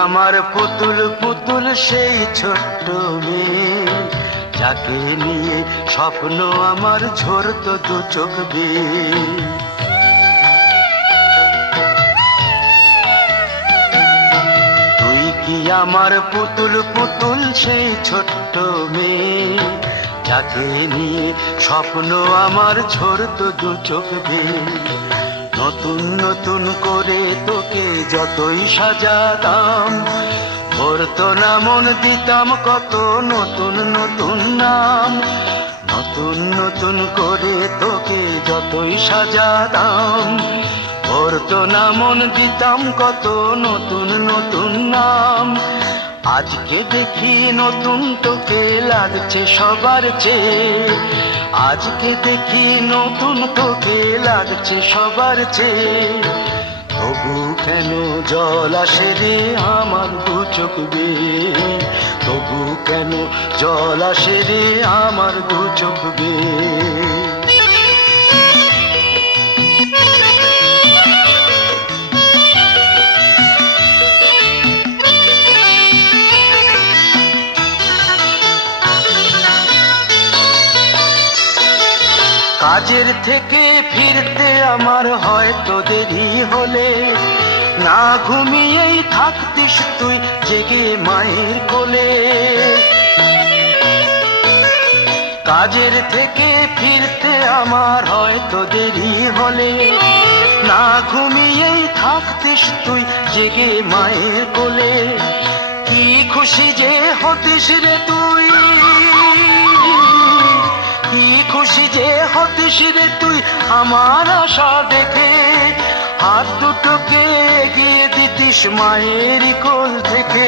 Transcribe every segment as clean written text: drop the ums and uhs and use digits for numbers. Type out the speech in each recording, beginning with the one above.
আমার পুতুল পুতুল সেই ছোট্ট মেয়ে, যাকে নিয়ে স্বপ্ন আমার ঝরতো দু চোখ বেয়ে। তুই কি আমার পুতুল পুতুল সেই ছোট্ট মেয়ে, যাকে নিয়ে স্বপ্ন আমার ঝরতো দু চোখ বেয়ে। নতুন নতুন করে তোকে যতই সাজাতাম, ভরতো না মন, দিতাম কত নতুন নতুন নাম। নতুন নতুন করে তোকে যতই সাজাতাম, ভরতো না মন, দিতাম কত নতুন নতুন নাম। আজকে দেখি নতুন তোকে লাগছে সবার চেয়ে, আজকে দেখি নতুন তোকে লাগছে সবার চেয়ে। তবু কেন জল আসে রে আমার দু চোখ বেয়ে, তবু কেন জল আসে রে আমার দু চোখ বেয়ে। কাজের থেকে ফিরতে আমার হয়তো দেরি হলে, না ঘুমিয়েই থাকতিস তুই জেগে মায়ের কোলে। কাজের থেকে ফিরতে আমার হয়তো দেরি হলে, না ঘুমিয়েই থাকতিস তুই জেগে মায়ের কোলে। কি খুশি যে হতিস রে তুই, কি খুশি যে হতিস রে তুই আমার আশা দেখে। হাত দুটোকে এগিয়ে দিতিস মায়ের কোল থেকে,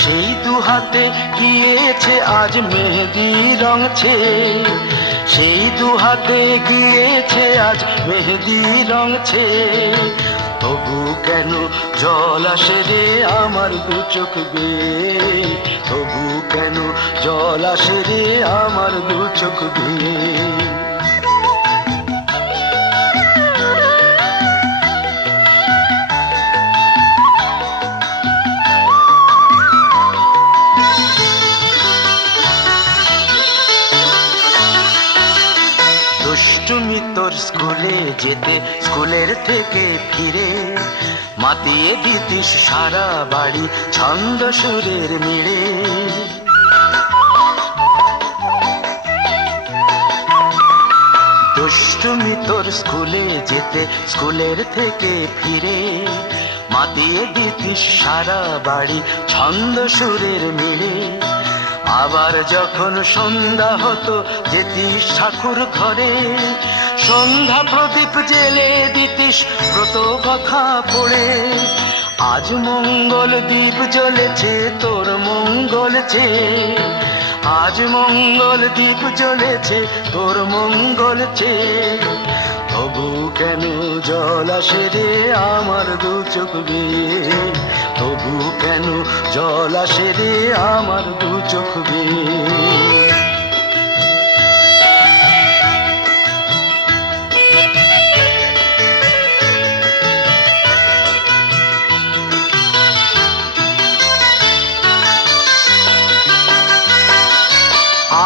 সেই দু হাতে গিয়েছে আজ মেহেদি রঙছে, সেই দু হাতে গিয়েছে আজ মেহেদি রঙছে। তবু কেন জল আসে রে আমার দু চোখ বেয়ে, তবু কেন জল আসে রে আমার দু চোখ বেয়ে। দুষ্টুমি তোর স্কুলে যেতে, স্কুলের থেকে ফিরে মাতিয়ে দিতিস সারা বাড়ি ছন্দ সুরের মিড়ে। দুষ্টুমি তোর স্কুলে যেতে, স্কুলের থেকে ফিরে মাতিয়ে দিতিস সারা বাড়ি ছন্দ সুরের মিড়ে। আবার যখন সন্ধ্যা হতো যেতিস ঠাকুর ঘরে, সন্ধ্যা প্রদীপ জেলে দিতিস ব্রত কথা পড়ে। আজ মঙ্গল দ্বীপ জ্বলেছে তোর মঙ্গল চেয়ে, আজ মঙ্গল দ্বীপ জ্বলেছে তোর মঙ্গল চেয়ে। তবু কেন জল আসে রে আমার দু চোখ বেয়ে, তবু কেন জল আসে রে আমার দু চোখ বেয়ে।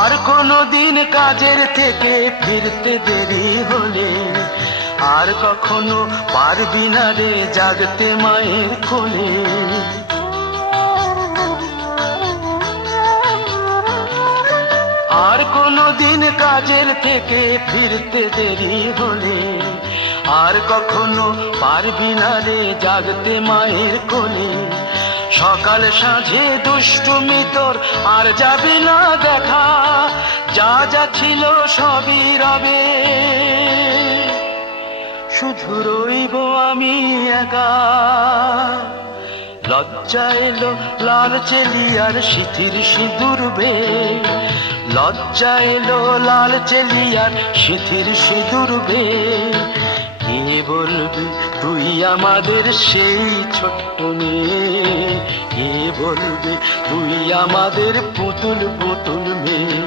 আর কোনদিন কাজের থেকে ফিরতে দেরি হলে, আর কখনো পারবি না রে জাগতে মায়ের কোলে। আর কোনদিন কাজের থেকে ফিরতে দেরি হলে, আর কখনো পারবি না রে জাগতে মায়ের কোলে। সকাল সাঁঝে দুষ্টুমি তোর আর যাবে না দেখা, যা যা ছিল সবই রবে, শুধু রইব আমি একা। লজ্জা এলো লাল চেলিয়ার সিথির সিঁদুর বেয়ে, লজ্জা এলো লাল চেলিয়ার সিথির সিঁদুর বেয়ে। কে বলবে তুই আমাদের সেই ছোট্ট মেয়ে, কে বলবে তুই আমাদের পুতুল পুতুল মেয়ে।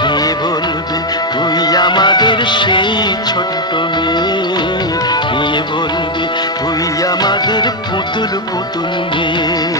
কে বলবে তুই আমাদের সেই ছোট্ট মেয়ে, কে বলবে তুই আমার চাঁদের পুতুল পুতুল মেয়ে।